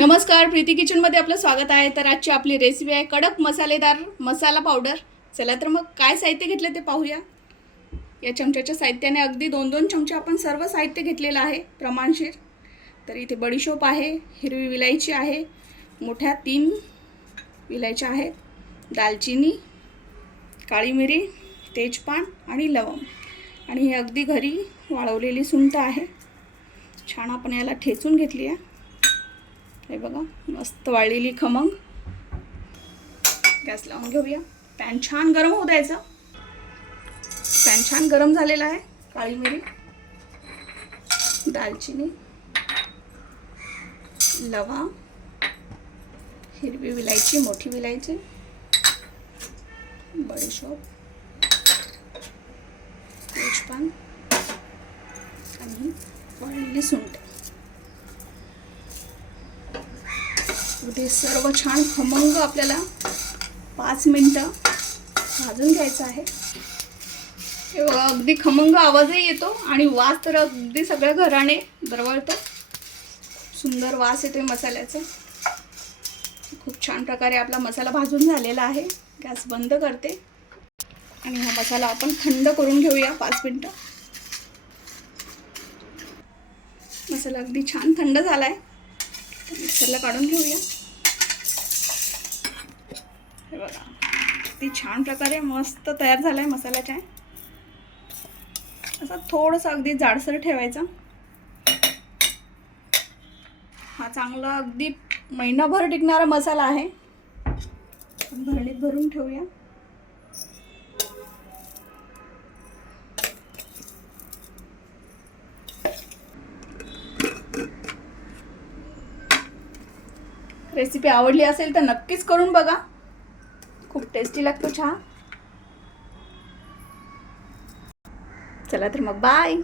नमस्कार प्रीती किचनमध्ये आपलं स्वागत आहे. तर आजची आपली रेसिपी आहे कडक मसालेदार मसाला पावडर चला तर मग काय साहित्य घेतलं ते पाहूया. या चमच्याच्या साहित्याने अगदी दोन दोन चमचे आपण सर्व साहित्य घेतलेलं आहे प्रमाणशीर. तर इथे बडीशोप आहे हिरवी विलायची आहे मोठ्या तीन विलायच्या आहेत दालचिनी काळी मिरी तेजपान आणि लवंग. आणि ही अगदी घरी वाळवलेली सुंठ आहे. छान आपण याला ठेचून घेतली आहे. हे बघा मस्त वाळलेली खमंग. गॅस लावून घेऊया. पॅन छान गरम होऊ द्यायचं. पॅन छान गरम झालेला आहे काळी मिरी दालचिनी लवा हिरवी विलायची मोठी विलायची बडीशोप तेजपान आणि वाळलेली सुंठ. अगदी सर्व छान खमंग आपल्याला पाच मिनटं भाजून घ्यायचं आहे. अगदी खमंग आवाजही येतो आणि वास तर अगदी सगळ्या घराने दरवळतो. सुंदर वास येतो मसाल्याचा. खूप छान प्रकारे आपला मसाला भाजून झालेला आहे. गॅस बंद करते. आणि हा मसाला आपण थंड करून घेऊया पाच मिनटं. मसाला अगदी छान थंड झाला आहे मिक्सरला काढून घेऊया. हे बघा. ती छान प्रकारे मस्त तयार झाला आहे मसाला चाय असा थोडंसं अगदी जाडसर ठेवायचा. हा चांगला अगदी महिनाभर टिकणारा मसाला आहे. भरणीत भरून ठेवूया. रेसिपी आवडली असेल तर नक्कीच करून बघा. खूप टेस्टी लागतो चहा. चला तर मग बाय